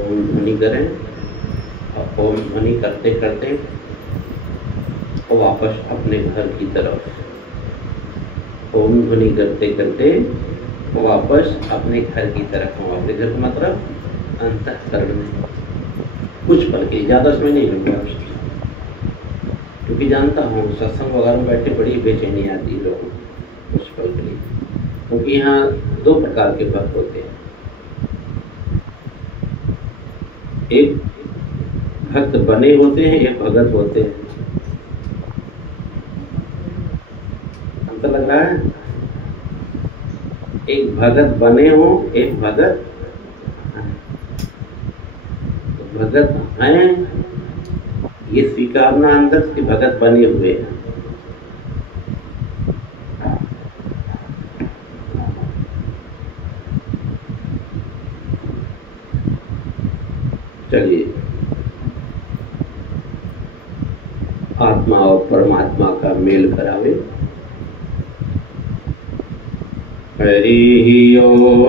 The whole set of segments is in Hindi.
ओम ध्वनि करें और ओम ध्वनि करते करते वापस अपने घर की तरफ, ओम ध्वनि करते करते वापस अपने घर की तरफ। अपने घर का मतलब अंतःकरण में कुछ पल के, ज़्यादा समय नहीं लूँगा आपसे, क्योंकि जानता हूँ सत्संग वगैरह में बैठे बड़ी बेचैनी आती है लोगों को कुछ पल के लिए, क्योंकि यहाँ दो प्रकार के भक्त होते हैं। एक भक्त बने होते हैं, एक भगत होते हैं। अंतर लग रहा है? एक भगत बने हो, एक भगत हैं, ये स्वीकारना अंदर से भगत बने हुए हैं। चलिए, आत्मा और परमात्मा का मेल करावे। हरि ओम।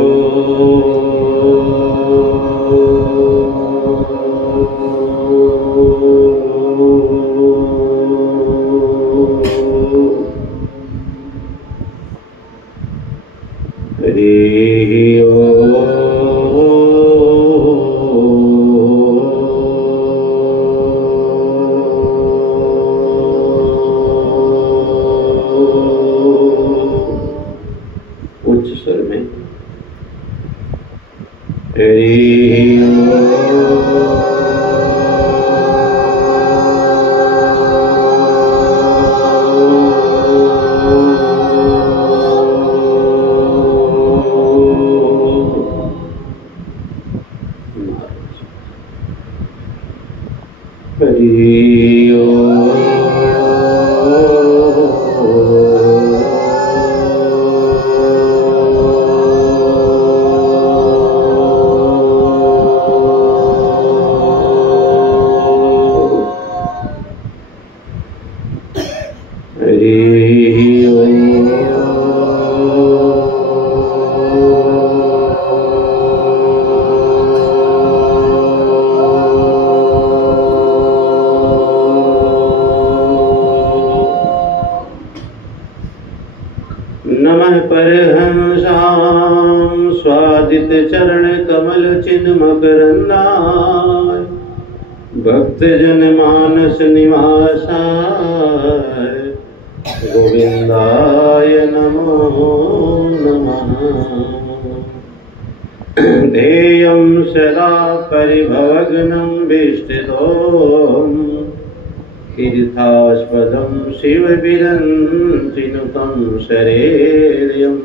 नमः परहंसां स्वादित चरण कमल चिन्ह मकरंदाय भक्त जन मानस निवासाय गोविंदाय नमो नमः। ध्येयं सदा परिभवग्नं विष्टितों तीर्थास्पदं शिवविरञ्चिनुतं शरेर्यं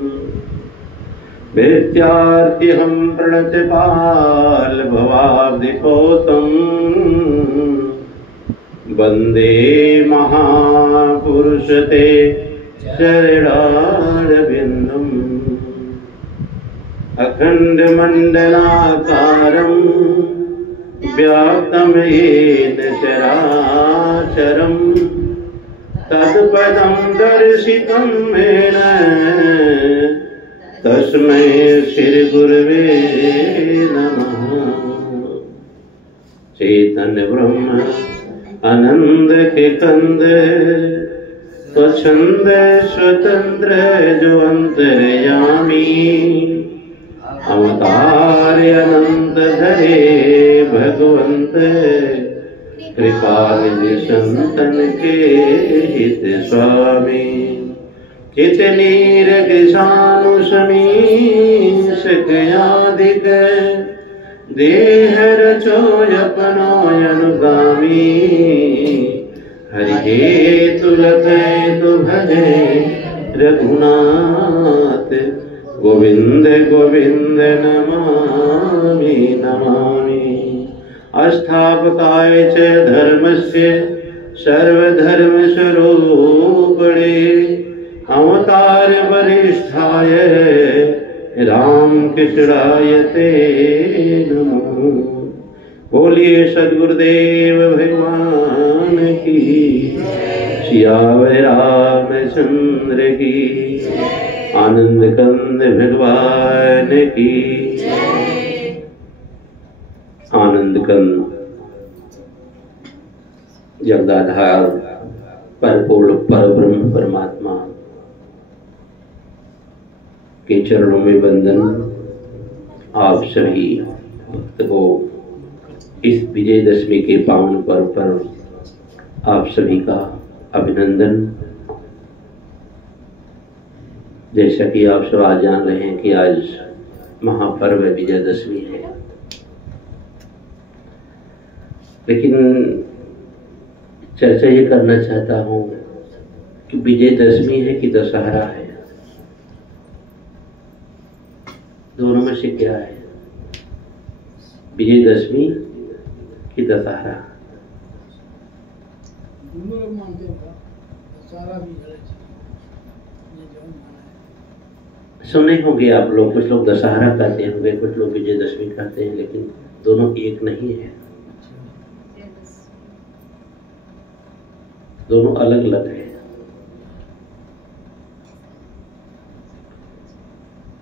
भृत्यार्तिहं प्रणतपाल भवाब्धिपोतं वन्दे महापुरुष ते चरणारविन्दम्। अखण्डमण्डलाकारं व्याप्तं येन चराचरं तत्पदं दर्शितं येन तस्मै श्रीगुरवे नमः। चैतन्य ब्रह्म आनंद के कंद स्वच्छंद स्वतंत्र जो अंतर्यामी अवतार अनंत धरे भगवंत कृपा निधि संतन के हित स्वामी। चित नीरग सानु समीश कयादिक देह रचो अपनो अनुगामी। हरि हेतु लखै तु भजे रघुनाथ गोविंद गोविंद नमामि नमामि। अस्थापकाय च धर्मस्य सर्वधर्म स्वरूपिणे अवतार वरिष्ठाय रामकृष्णाय ते नमो। बोलिए सद्गुरुदेव भगवान की, सियावर रामचंद्र की, आनंद कंद भगवान की। महागम जगदाधार परिपूर्ण परब्रह्म परमात्मा के चरणों में वंदन। आप सभी भक्त को इस विजयदशमी के पावन पर्व पर आप सभी का अभिनंदन। जैसा कि आप सब आज जान रहे हैं कि आज महापर्व विजयदशमी है, लेकिन चर्चा ये करना चाहता हूँ कि विजयदशमी है कि दशहरा है, दोनों में से क्या है? विजयदशमी कि दशहरा? दोनों लोग मानते हैं, दशहरा भी है। सुने होंगे आप लोग, कुछ लोग दशहरा कहते होंगे, कुछ लोग विजयदशमी कहते हैं, लेकिन दोनों एक नहीं है, दोनों अलग अलग है।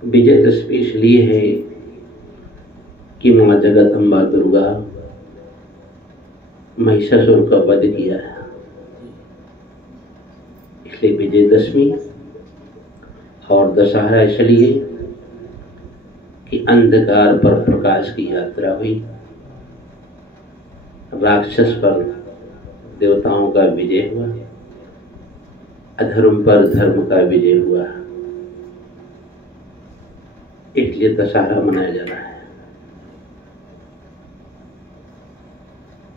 विजयदशमी इसलिए है कि मां जगदम्बा दुर्गा महिषासुर का वध किया है, इसलिए विजयदशमी। और दशहरा इसलिए कि अंधकार पर प्रकाश की यात्रा हुई, राक्षस पर देवताओं का विजय हुआ, अधर्म पर धर्म का विजय हुआ, इसलिए दशहरा मनाया जा रहा है।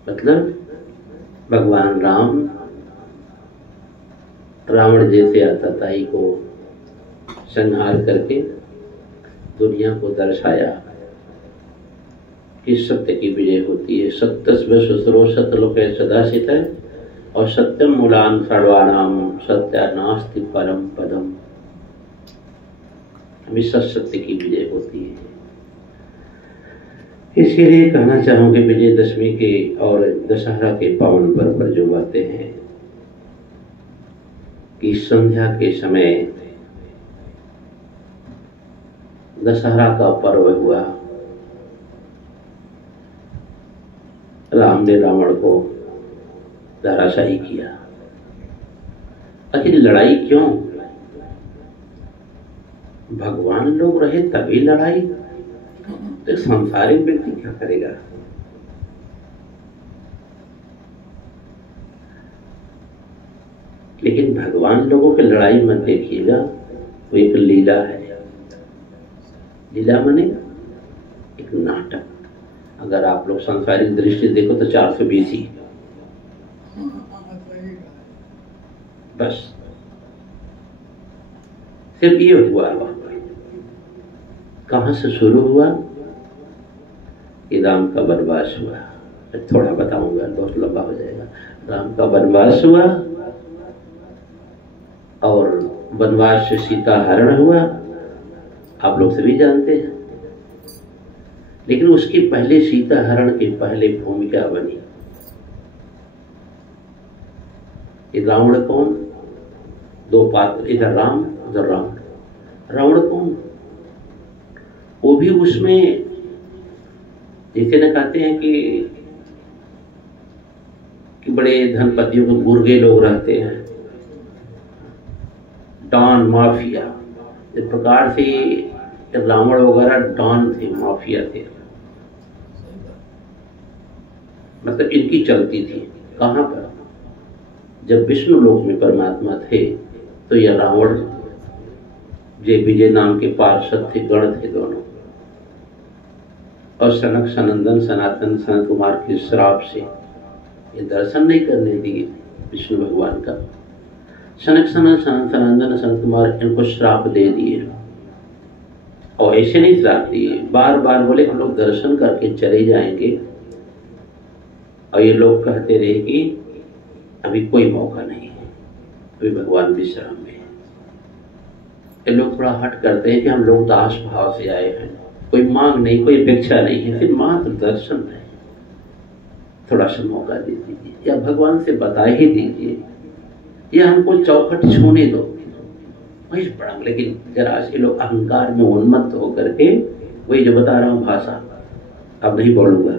मतलब भगवान राम रावण जैसे आतताई को संहार करके दुनिया को दर्शाया कि सत्य की विजय होती है। सत्यस्व सुसरो सत्यलोके सदासित है और सत्यम मूलान सर्वाणाम सत्यानास्ति परम पदम। हमेशा सत्य की विजय होती है। इसीलिए कहना चाहूंगी विजयदशमी के और दशहरा के पावन पर्व पर जो बातें हैं कि संध्या के समय दशहरा का पर्व हुआ, राम ने रावण को धराशायी किया। आखिर लड़ाई क्यों? भगवान लोग रहे तभी लड़ाई, तो सांसारिक व्यक्ति क्या करेगा? लेकिन भगवान लोगों की लड़ाई मत देखिएगा, वो एक लीला है। लीला माने एक नाटक। अगर आप लोग सांसारिक दृष्टि देखो तो 420 ही बस, सिर्फ ये हुआ। कहां से शुरू हुआ? कि राम का वनवास हुआ। थोड़ा बताऊंगा, बहुत लंबा हो जाएगा। राम का वनवास हुआ और वनवास से सीता हरण हुआ, आप लोग सभी जानते हैं। लेकिन उसकी पहले सीता हरण के पहले भूमिका बनी कि रावण कौन? दो पात्र, इधर राम उधर रावण। रावण कौन? वो भी उसमें जैसे न कहते हैं कि बड़े धनपतियों के गुर्गे लोग रहते हैं, डॉन माफिया, इस प्रकार से रावण वगैरह डॉन थे, माफिया थे। मतलब इनकी चलती थी। कहां पर? जब विष्णु लोक में परमात्मा थे तो यह रावण जय विजय नाम के पार्षद थे, गण थे दोनों। और सनक सनंदन सनातन सनत कुमार के श्राप से ये दर्शन नहीं करने दिए विष्णु भगवान का। सनक सनंदन सनत कुमार इनको श्राप दे दिए, और ऐसे नहीं श्राप दिए, बार बार बोले हम लोग दर्शन करके चले जाएंगे। और ये लोग कहते रहे कि अभी कोई मौका नहीं है, अभी भगवान विश्राम में है। ये लोग थोड़ा हट करते हैं कि हम लोग दास भाव से आए हैं, कोई मांग नहीं, कोई अपेक्षा नहीं है, सिर्फ मात्र दर्शन है, थोड़ा सा मौका दे दीजिए, या भगवान से बता ही दीजिए, या हमको चौखट छूने दो, वही पढ़ा। लेकिन जरा से लोग अहंकार में उन्मत्त होकर के, वही जो बता रहा हूँ भाषा, अब नहीं बोलूंगा,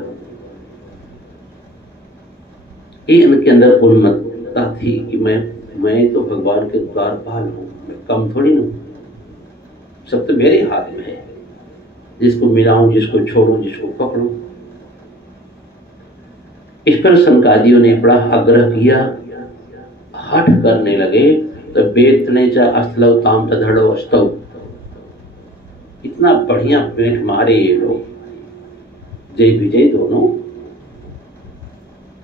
ये इनके अंदर उन्मत्तता थी कि मैं तो भगवान के द्वारपाल हूँ, मैं कम थोड़ी हूँ, सब तो मेरे हाथ में है, जिसको मिलाऊं, जिसको छोड़ूं, जिसको पकड़ूं। इस पर सनकादियों ने बड़ा आग्रह किया, हठ करने लगे तो बेतने चा अस्थलव ताम तधड़ो अस्तव। इतना बढ़िया पेंट मारे ये लोग, जय विजय दोनों,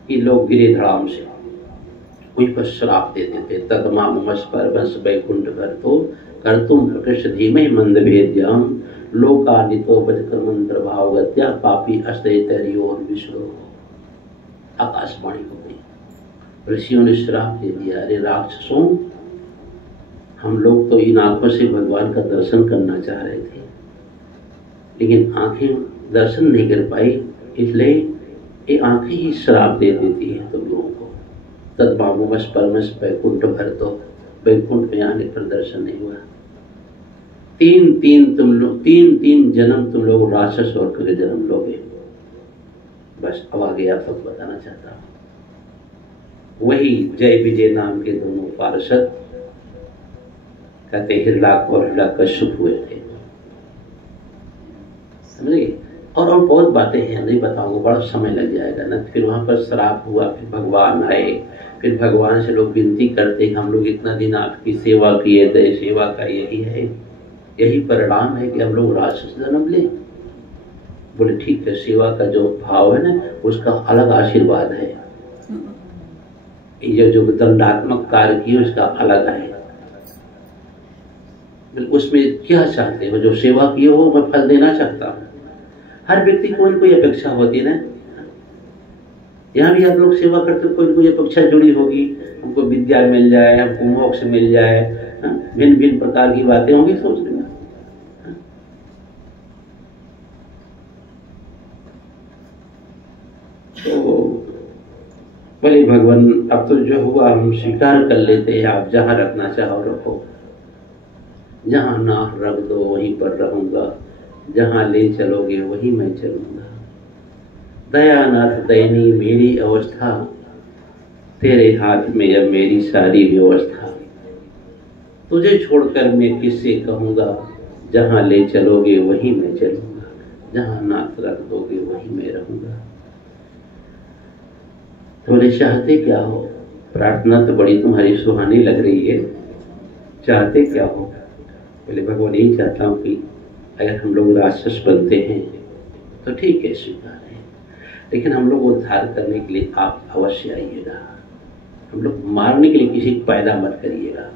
ये लोग गिरे धड़ाम से, वहीं पर श्राप देते थे। तदमामस पर बस वैकुंठ कर तो कर तुम प्रकृष्ट धीमे मंद भेद्याम लोकानितो बजकर्मंत्र भाव गत्या पापी अस्तय तरियोर विष्णु। आकाशवाणी हो गई, ऋषियों ने श्राप दे दिया, अरे राक्षसों, हम लोग तो इन आंखों से भगवान का दर्शन करना चाह रहे थे, लेकिन आंखें दर्शन नहीं कर पाई, इसलिए ये आंखें ही श्राप दे देती है तुम लोगों को। तद्भाववश परमश वैकुंठ भर तो, वैकुंठ में आने पर दर्शन नहीं हुआ। तीन जन्म तुम लोग राक्षस और के जन्म लोगे। बस अब आगे आप सबको बताना चाहता हूँ। वही जय विजय नाम के दोनों पार्षद कहते हिरलाक और हिरण्यकश्यप हुए थे, समझे। और बहुत बातें हैं, नहीं बताऊंगा, बड़ा समय लग जाएगा ना। फिर वहां पर श्राप हुआ, फिर भगवान आए, फिर भगवान से लोग विनती करते हम लोग इतना दिन आपकी सेवा किए थे, सेवा का यही है, यही परिणाम है कि हम लोग राक्षस जन्म ले। बोले ठीक है, सेवा का जो भाव है ना उसका अलग आशीर्वाद है, ये जो दंडात्मक कार्य किए उसका अलग है। उसमें क्या चाहते हो, जो सेवा किए हो मैं फल देना चाहता हूँ। हर व्यक्ति को कोई कोई अपेक्षा होती है ना। यहाँ भी आप लोग सेवा करते हो, कोई कोई अपेक्षा जुड़ी होगी, हमको विद्या मिल जाए, हमको मोक्ष मिल जाए, भिन्न भिन्न प्रकार की बातें होंगी सोच लेना। तो बोले भगवान अब तो जो हुआ हम स्वीकार कर लेते हैं, आप जहाँ रखना चाहो रखो, जहाँ नाह रख दो वहीं पर रहूंगा, जहाँ ले चलोगे वहीं मैं चलूंगा। दयानाथ दैनी मेरी अवस्था, तेरे हाथ में अब मेरी सारी व्यवस्था। तुझे छोड़कर मैं किससे कहूँगा, जहाँ ले चलोगे वहीं मैं चलूंगा, जहाँ नाथ रख दोगे वहीं मैं रहूंगा। तो बोले चाहते क्या हो, प्रार्थना तो बड़ी तुम्हारी सुहानी लग रही है, चाहते क्या हो। बोले भगवान यही चाहता हूँ कि अगर हम लोग राक्षस बनते हैं तो ठीक है, स्वीकार है, लेकिन हम लोग उद्धार करने के लिए आप अवश्य आइएगा। हम लोग मारने के लिए किसी को पैदा मत करिएगा।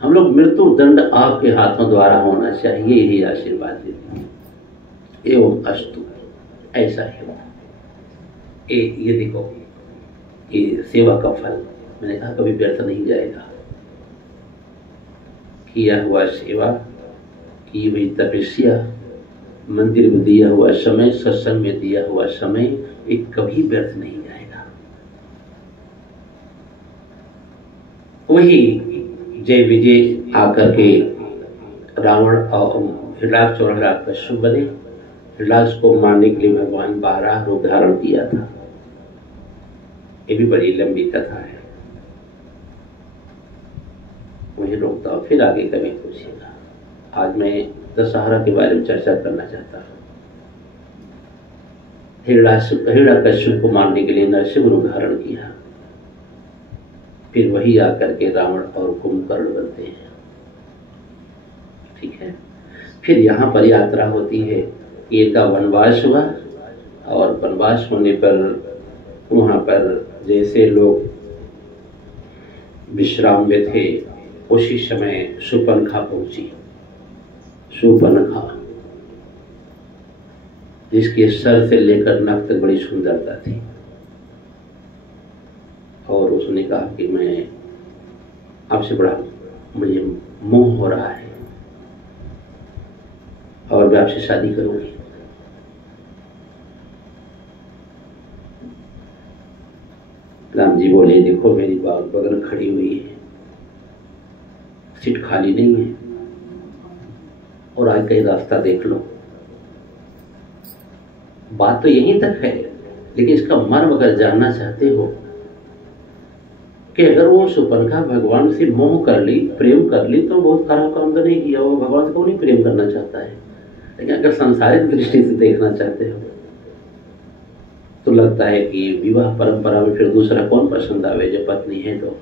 हम लोग मृत्यु दंड आपके हाथों द्वारा होना चाहिए, यही आशीर्वाद देते हैं। एवं अस्तु, ऐसा है। ये देखो, ये सेवा का फल मैंने कहा कभी व्यर्थ नहीं जाएगा। किया हुआ सेवा, की हुई तपस्या, मंदिर में दिया हुआ समय, सत्संग में दिया हुआ समय, एक कभी व्यर्थ नहीं जाएगा। वही जय विजय आकर के रावण और हिरणाक्ष और हिरण्यकश्यप बने। हिरणाक्ष को मारने के लिए भगवान 12 रूप धारण किया था। ये भी बड़ी लंबी कथा है, वही रोकता हूँ, फिर आगे कभी पूछिएगा। आज मैं दशहरा के बारे में चर्चा करना चाहता हूँ। हिरण्यकश्यप को मारने के लिए नरसिंह रूप धारण किया, फिर वही आकर के रावण और कुंभकर्ण बनते हैं। ठीक है, फिर यहाँ पर यात्रा होती है कि इनका वनवास हुआ, और वनवास होने पर वहाँ पर जैसे लोग विश्राम में थे, उसी समय शूर्पणखा पहुंची। शूर्पणखा जिसके सर से लेकर नख तक बड़ी सुंदरता थी, और उसने कहा कि मैं आपसे बड़ा मुझे मोह हो रहा है और मैं आपसे शादी करूंगी। राम जी बोले देखो मेरी बात बगल खड़ी हुई है, सीट खाली नहीं है, और आज कहीं रास्ता देख लो। बात तो यहीं तक है, लेकिन इसका मर्म अगर जानना चाहते हो कि अगर वो शूर्पणखा भगवान से मोह कर ली, प्रेम कर ली, तो बहुत खराब काम तो नहीं किया। वो भगवान को नहीं प्रेम करना चाहता है। लेकिन अगर सांसारिक दृष्टि से देखना चाहते हो तो लगता है कि विवाह परंपरा में फिर दूसरा कौन पसंद आवे जो पत्नी है। तो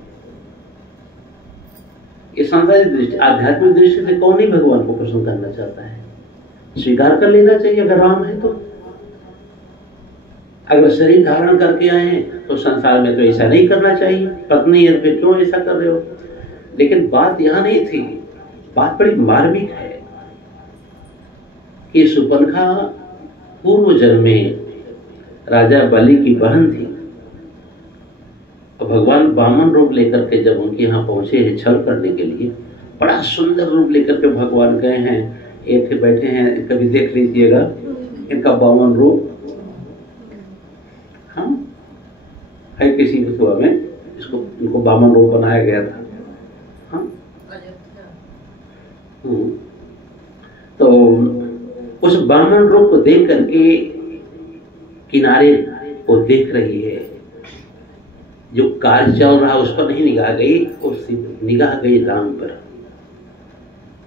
ये सांसारिक दृष्टि, आध्यात्मिक दृष्टि से कौन ही भगवान को पसंद करना चाहता है। स्वीकार कर लेना चाहिए अगर राम है तो। अगर शरीर धारण करके आए हैं तो संसार में तो ऐसा नहीं करना चाहिए। पत्नी है फिर क्यों ऐसा कर रहे हो। लेकिन बात यहां नहीं थी, बात बड़ी मार्मिक है कि शूर्पणखा पूर्व जन्म में राजा बलि की बहन थी और भगवान वामन रूप लेकर के जब उनके यहाँ पहुंचे हैं छल करने के लिए, बड़ा सुंदर रूप लेकर के भगवान गए हैं। एक बैठे हैं, कभी देख लीजिएगा इनका वामन रूप। हाँ है किसी विधवा में इसको इनको वामन रूप बनाया गया था। हाँ तो उस वामन रूप को देख करके किनारे वो देख रही है, जो कार्य चल रहा उस पर नहीं निगाह गई, उस निगाह गई राम पर,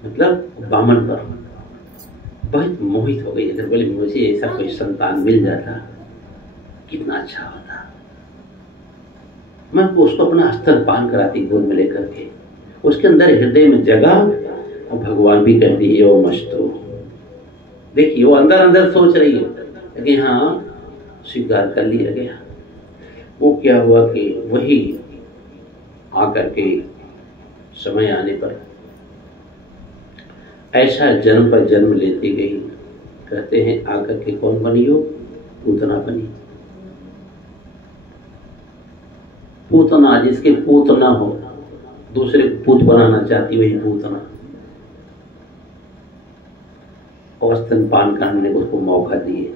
मतलब वामन पर। बहुत मोहित हो गई। अगर बोले मुझे ऐसा कोई संतान मिल जाता कितना अच्छा होता, मैं उसको अपना स्तनपान कराती गोद में लेकर के, उसके अंदर हृदय में जगह। और भगवान भी कहती है ओ मस्तु। देखिए वो अंदर अंदर सोच रही है, लेकिन हाँ स्वीकार कर लिया गया। वो क्या हुआ कि वही आकर के समय आने पर ऐसा जन्म पर जन्म लेती गई। कहते हैं आकर के कौन बनी हो, पूतना बनी। पूतना, जिसके पूत ना हो, दूसरे को पूत बनाना चाहती वही पूतना। और स्तनपान करने को उसको मौका दिए।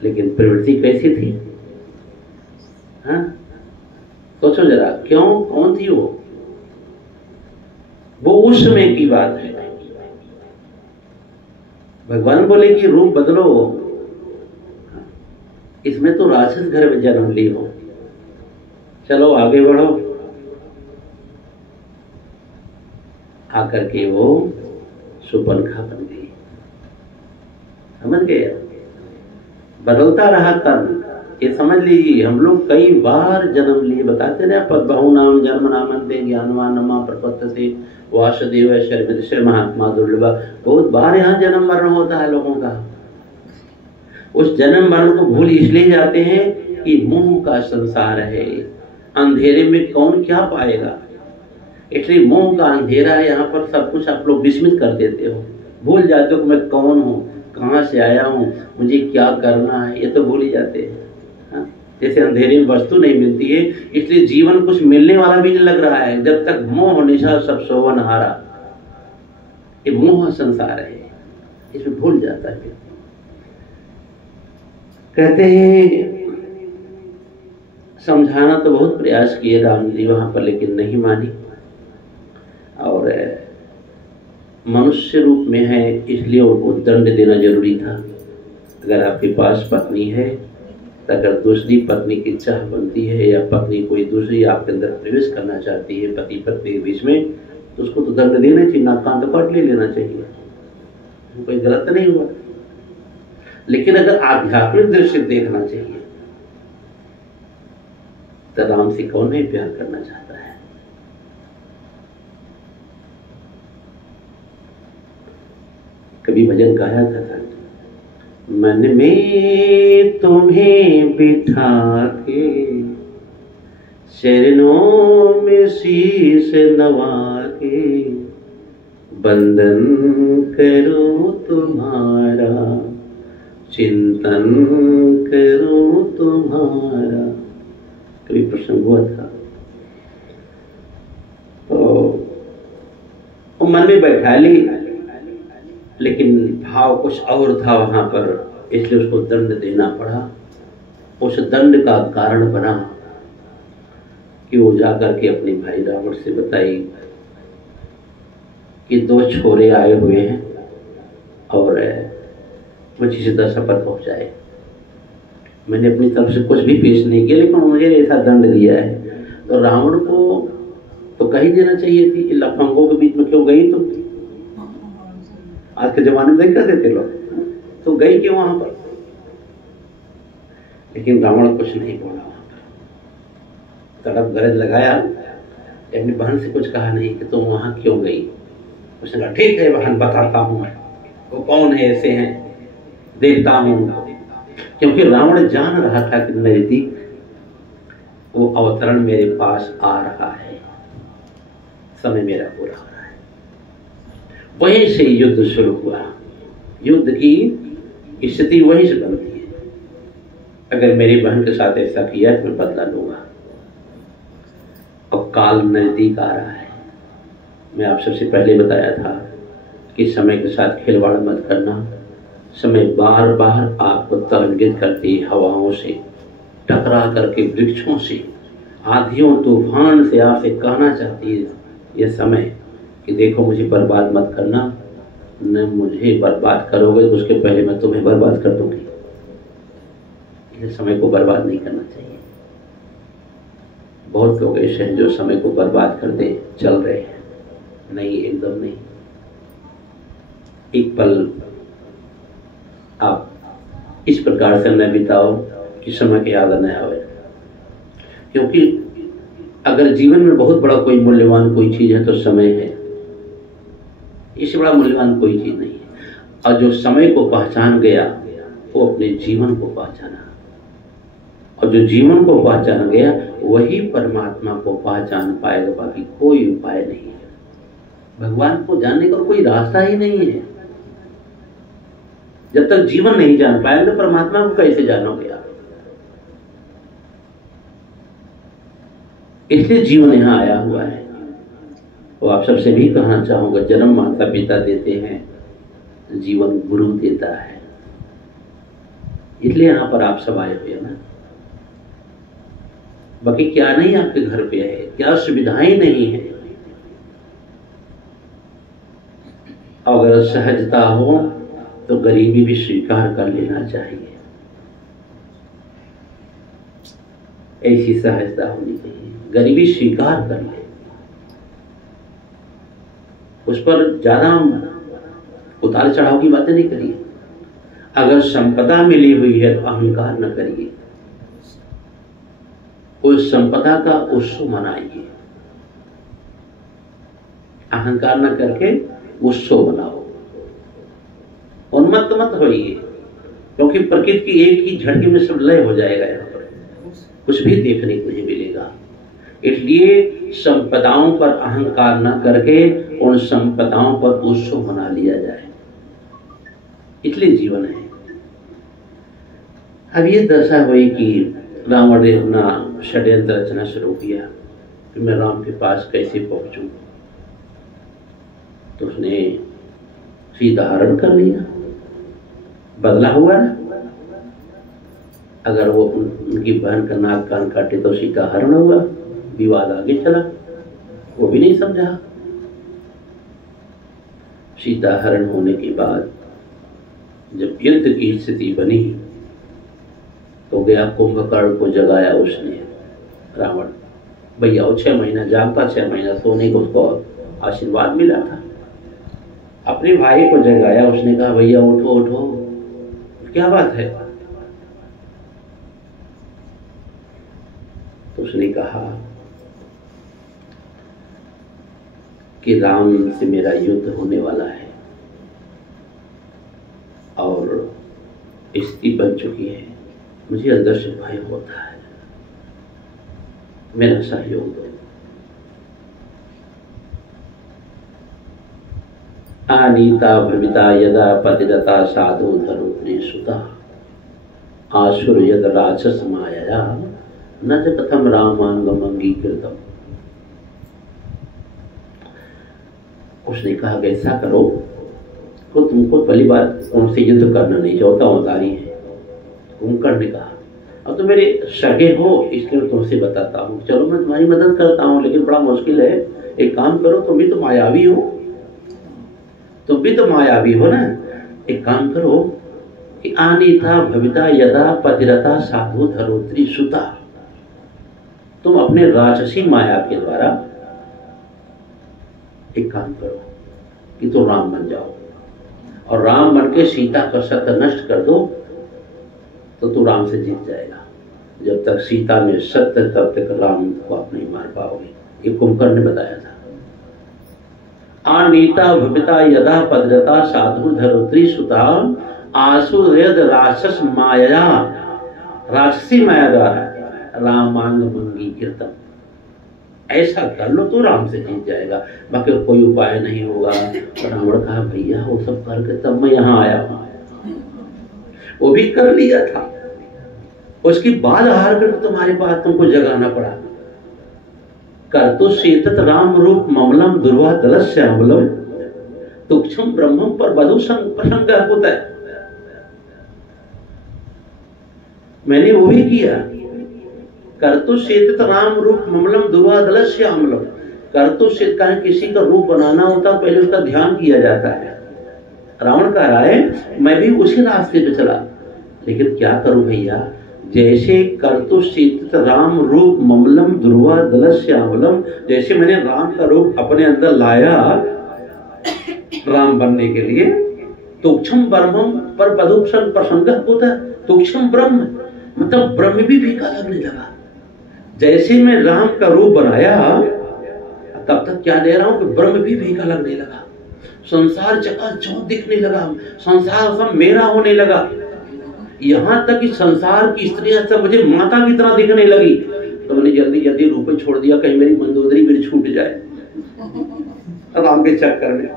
लेकिन प्रवृत्ति कैसी थी, हाँ सोचो जरा, क्यों, कौन थी वो उस समय की बात है। भगवान बोले कि रूप बदलो, इसमें तो राक्षस घर में जन्म ली हो, चलो आगे बढ़ो। आकर के वो शूर्पणखा बन गई। समझ गए, बदलता रहा कर्म। ये समझ लीजिए, हम लोग कई बार जन्म लिए, बताते ना बहु नाम जन्म नामन्ते ज्ञानवान नमा प्रपत्ति वासुदेव शर्मिष्ठ महात्मा दुर्लभा। बहुत बार यहाँ जन्म मरण होता है लोगों का। उस जन्म मरण को भूल इसलिए जाते हैं कि मोह का संसार है, अंधेरे में कौन क्या पाएगा। इसलिए मोह का अंधेरा है, यहाँ पर सब कुछ आप लोग विस्मित कर देते हो, भूल जाते हो कि मैं कौन हूँ, कहाँ से आया हूँ, मुझे क्या करना है, ये तो भूल ही जाते हैं। हाँ? जैसे अंधेरे में वस्तु नहीं मिलती है, इसलिए जीवन कुछ मिलने वाला भी नहीं लग रहा है। जब तक मोह निशा सब सोवन हारा, ये मोह संसार है, इसमें भूल जाता है। कहते हैं समझाना तो बहुत प्रयास किए राम जी वहां पर, लेकिन नहीं मानी। और मनुष्य रूप में है इसलिए उनको दंड देना जरूरी था। अगर आपके पास पत्नी है तो अगर दूसरी पत्नी की चाह बनती है या पत्नी कोई दूसरी आपके अंदर प्रवेश करना चाहती है पति पत्नी के बीच में, तो उसको तो दंड देना चाहिए, नाक कान तो काट ले लेना चाहिए, कोई गलत नहीं हुआ। लेकिन अगर आध्यात्मिक दृष्टि देखना चाहिए तो राम से कौन नहीं प्यार करना चाहता है। कभी भजन गाया था, मन में तुम्हें बिठा के चरणों में शीश नवा के बंधन करो तुम्हारा, चिंतन करो तुम्हारा। कभी प्रसंग हुआ था तो मन में बैठा ली, लेकिन भाव कुछ और था वहां पर, इसलिए उसको दंड देना पड़ा। उस दंड का कारण बना कि वो जाकर के अपने भाई रावण से बताई कि 2 छोरे आए हुए हैं और मुझे सीधा शपथ हो जाए। मैंने अपनी तरफ से कुछ भी पेश नहीं किया, लेकिन मुझे ऐसा दंड दिया है। तो रावण को तो कही देना चाहिए थी कि लफंगों के बीच में क्यों गई तुम? आज के जमाने में नहीं कहते थे लोग, तो गई क्यों वहां पर? लेकिन रावण कुछ नहीं बोला वहां पर, तड़प गरज लगाया, अपनी बहन से कुछ कहा नहीं कि तुम वहां क्यों गई। उसने कहा ठीक है बहन, बताता हूं मैं वो कौन है, ऐसे हैं, देखता हूं। क्योंकि रावण जान रहा था कि नजदीक वो अवतरण मेरे पास आ रहा है, समय मेरा पूरा हो रहा है। वहीं से युद्ध शुरू हुआ। युद्ध की स्थिति वहीं से बनती है। अगर मेरी बहन के साथ ऐसा किया तो मैं बदला लूंगा। अब काल नजदीक आ रहा है। मैं आप सबसे पहले बताया था कि समय के साथ खिलवाड़ मत करना। समय बार बार आपको तरंगित करती है, हवाओं से टकरा करके, वृक्षों से, आंधियों तूफान से आपसे कहना चाहती है यह समय कि देखो मुझे बर्बाद मत करना, न मुझे बर्बाद करोगे तो उसके पहले मैं तुम्हें बर्बाद कर दूंगी। ये समय को बर्बाद नहीं करना चाहिए। बहुत लोग ऐसे हैं जो समय को बर्बाद कर दे चल रहे हैं। नहीं, एकदम नहीं। एक पल आप इस प्रकार से न बिताओ कि समय की याद न आवे। क्योंकि अगर जीवन में बहुत बड़ा कोई मूल्यवान कोई चीज है तो समय है। इससे बड़ा मूल्यवान कोई चीज नहीं है। और जो समय को पहचान गया वो अपने जीवन को पहचाना, और जो जीवन को पहचान गया वही परमात्मा को पहचान पाएगा। बाकी कोई उपाय नहीं है। भगवान को जानने का कोई रास्ता ही नहीं है। जब तक जीवन नहीं जान पाएंगे तो परमात्मा को कैसे जानोगे आप? इसलिए जीवन यहां आया हुआ है। तो आप सबसे भी कहना चाहूंगा, जन्म माता पिता देते हैं, जीवन गुरु देता है। इसलिए यहां पर आप सब आए हुए ना। बाकी क्या नहीं आपके घर पे है, क्या सुविधाएं नहीं है। अगर सहजता हो तो गरीबी भी स्वीकार कर लेना चाहिए। ऐसी सहजता होनी चाहिए, गरीबी स्वीकार कर ले, उस पर ज्यादा उतार चढ़ाव की बातें नहीं करिए। अगर संपदा मिली हुई है तो अहंकार न करिए, उस संपदा का उत्सव मनाइए। अहंकार न करके उत्सव मनाओ। उन्मत्त मत होइए, क्योंकि प्रकृति की एक ही झटके में सब लय हो जाएगा। यहाँ पर कुछ भी देखने को नहीं मिलेगा। इसलिए संपदाओं पर अहंकार न करके उन संपदाओं पर उत्सव मना लिया जाए। इसलिए जीवन है। अब ये दशा हुई कि रावण ने अपना षड्यंत्र रचना शुरू किया कि मैं राम के पास कैसे पहुंचूं। तो उसने सीता हरण कर लिया। बदला हुआ ना। अगर वो उनकी बहन का नाक कान काटे तो सीता हरण हुआ, विवाद आगे चला। वो भी नहीं समझा। सीता हरण होने के बाद जब युद्ध की स्थिति बनी तो गया कुंभकर्ण को जगाया उसने, रावण। भैया वो 6 महीना जागता, 6 महीना सोने को उसको आशीर्वाद मिला था। अपने भाई को जगाया, उसने कहा भैया उठो उठो, क्या बात है? तो उसने कहा कि राम से मेरा युद्ध होने वाला है और स्थिति बन चुकी है, मुझे अंदर से भय होता है, मेरा सहयोग दो। आनीता भविता यदा पतिरता साधु धनुत्री सुता आसुर यद राक्षस माया न च कथम रामांगम अंगीकृतम। उसने कहा ऐसा करो तो तुमको पहली बार उनसे युद्ध करना नहीं चाहता, उतारी है। कुंभकर्ण ने कहा अब तो मेरे सगे हो, इसलिए मैं तुमसे बताता हूँ। चलो मैं तुम्हारी मदद करता हूँ, लेकिन बड़ा मुश्किल है। एक काम करो, तुम भी तो मायावी हो, तुम भी तो मायावी हो ना। एक काम करो, कि आनीता भविता यदा पतिरता साधु धरोत्री सुता। तुम अपने राजसी माया के द्वारा एक काम करो कि तुम राम बन जाओ और राम बन के सीता का सत्य नष्ट कर दो, तो तू राम से जीत जाएगा। जब तक सीता में सत्य तब तक राम को आप नहीं मार पाओगे। ये कुंभकर्ण ने बताया था। आनीता भविता यदा पद्रता साधु धरोत्री सुता आसुरयद राक्षस माया, राक्षसी माया द्वारा रामांग मंगी कीर्तन। ऐसा कर लो तो राम से जीत जाएगा, बाकी कोई उपाय नहीं होगा। रावण कहा भैया वो सब करके तब मैं यहाँ आया हूं। वो भी कर लिया था, उसकी बाद हार कर तुम्हारे पास तुमको जगाना पड़ा। कर तो सेतत राम रूप ममलम दुर्वा दलस्यामलम तुक्षम ब्रह्मम पर बधु प्रसंग होता है। मैंने वो भी किया। कर तो सेतत राम रूप ममलम दुर्वा दलस्यामलम। कर तो सेत का किसी का रूप बनाना होता पहले उसका ध्यान किया जाता है। रावण कह रहा है मैं भी उसी रास्ते पे चला, लेकिन क्या करूं भैया, जैसे कर्तु शीत राम रूप ममलम दुर्वा दलस्यामलम, जैसे मैंने राम का रूप अपने अंदर लाया राम बनने के लिए, तुक्षम ब्रह्मम पर पदुक्षण प्रसंग होता है। तुक्षम ब्रह्म मतलब ब्रह्म भी फीका लगने लगा। जैसे मैं राम का रूप बनाया तब तक क्या दे रहा हूं कि ब्रह्म भी फीका लगने लगा। संसार चकाचौंध दिखने लगा, संसार सब मेरा होने लगा। यहां तक कि संसार की स्त्रियां सब मुझे माता की तरह दिखने लगी। तो मैंने जल्दी जल्दी रूप छोड़ दिया, कहीं मेरी मंदोदरी मेरी छूट जाए राम के चक्कर में।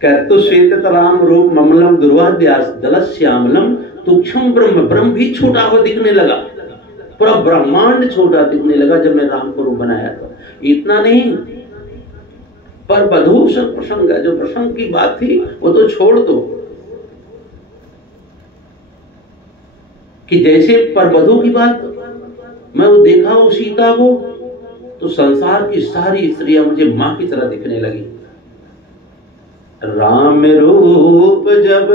कहतु श्वेत राम रूप ममलम दुर्वाद्यास दलस्यामलम तुक्षम ब्रह्म, ब्रह्म भी छोटा हुआ दिखने लगा, पूरा ब्रह्मांड छोटा दिखने लगा जब मैं राम को रूप बनाया था। इतना नहीं, पर बधू प्रसंग, जो प्रसंग की बात थी वो तो छोड़ दो, कि जैसे परवधू की बात मैं वो देखा वो सीता को, तो संसार की सारी स्त्रियां मुझे मां की तरह दिखने लगी। राम रूप जब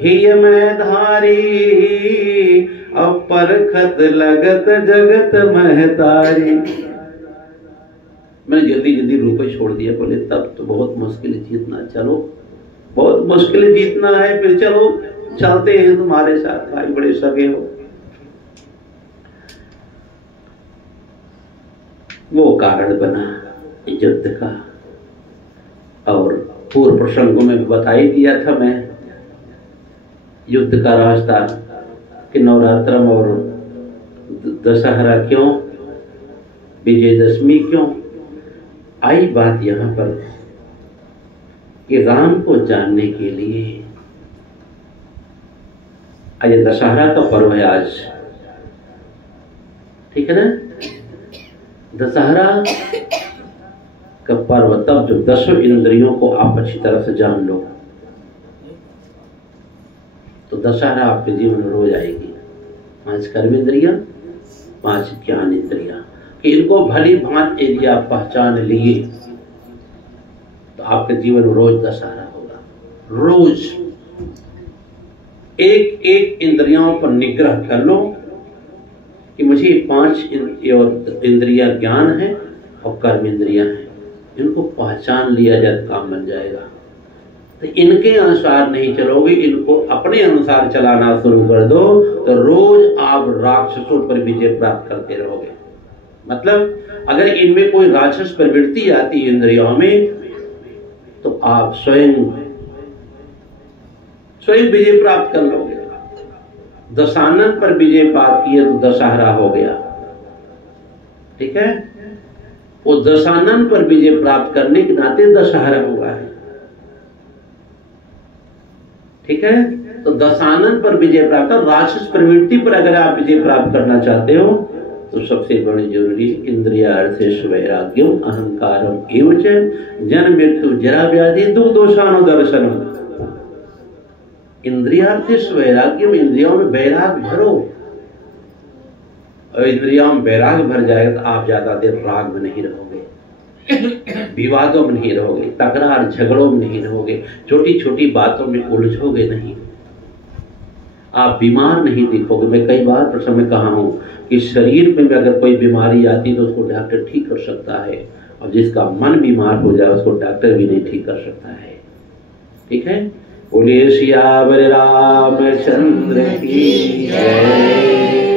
हिय में धारी, अब परखत लगत जगत महतारी। मैंने जल्दी जल्दी रूप छोड़ दिया, बोले तब तो बहुत मुश्किल जीतना, चलो बहुत मुश्किल जीतना है, फिर चलो चलते हैं तुम्हारे साथ, भाई बड़े सगे हो। वो कारण बना युद्ध का। और पूर्व प्रसंगों में भी बता ही दिया था मैं युद्ध का रास्ता, कि नवरात्रम और दशहरा क्यों, विजयदशमी क्यों। आई बात यहां पर कि राम को जानने के लिए आज दशहरा का पर्व है आज, ठीक है ना। दशहरा का पर्व तब जब 10 इंद्रियों को आप अच्छी तरह से जान लो, तो दशहरा आपके जीवन में रोज आएगी। 5 कर्म इंद्रियां, 5 ज्ञान इंद्रियां, कि इनको भली भांति यदि आप पहचान लिए तो आपके जीवन में रोज दशहरा होगा। रोज एक एक इंद्रियों पर निग्रह कर लो कि मुझे 5 इंद्रियां ज्ञान है और कर्म इंद्रियां हैं, इनको पहचान लिया जाए तो काम बन जाएगा। तो इनके अनुसार नहीं चलोगे, इनको अपने अनुसार चलाना शुरू कर दो, तो रोज आप राक्षसों पर विजय प्राप्त करते रहोगे। मतलब अगर इनमें कोई राक्षस प्रवृत्ति आती है इंद्रियों में, तो आप स्वयं विजय प्राप्त कर लोगे। दशानन पर विजय प्राप्त किए तो दशहरा हो गया, ठीक है। वो दशानन पर विजय प्राप्त करने के नाते दशहरा हुआ है, ठीक है। तो दशानन पर विजय प्राप्त, राक्षस प्रवृत्ति पर अगर आप विजय प्राप्त करना चाहते हो तो सबसे बड़ी जरूरी इंद्रियार्थेषु वैराग्यम अहंकारम एवं जन्म मृत्यु जरा व्याधि दो दोषानुदर्शनम। इंद्रियार्थेषु वैराग्यम, इंद्रियों में वैराग भरो, और इंद्रियों में वैराग भर जाएगा तो आप ज्यादा देर राग में नहीं रहोगे। विवादों में नहीं रहोगे, तकरार झगड़ों में नहीं रहोगे, छोटी छोटी बातों में उलझोगे नहीं, आप बीमार नहीं दिखोगे। मैं कई बार प्रसंग में कहा हूं कि शरीर में अगर कोई बीमारी आती है तो उसको डॉक्टर ठीक कर सकता है, और जिसका मन बीमार हो जाए उसको डॉक्टर भी नहीं ठीक कर सकता है। ठीक है, बोलिए सियावर रामचंद्र की जय।